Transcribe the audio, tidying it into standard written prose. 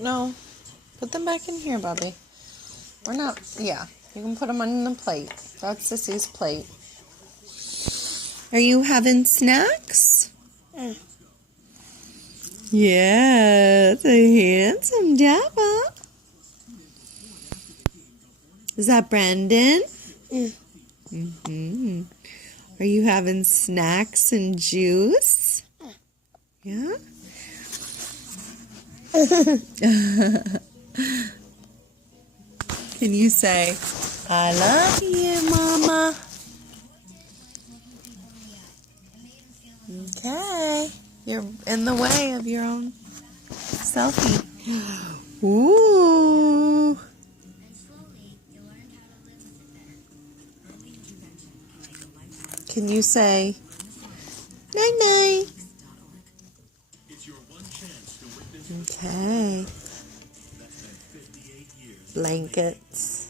no. Put them back in here, Bubby. We're not, yeah. You can put them on the plate. That's Sissy's plate. Are you having snacks? Yeah, it's a handsome Java. Is that Brandon? Mm-hmm. Are you having snacks and juice? Yeah? Can you say, I love you, Mama? Okay. You're in the way of your own selfie. Ooh. Can you say, night-night? Okay. Blankets.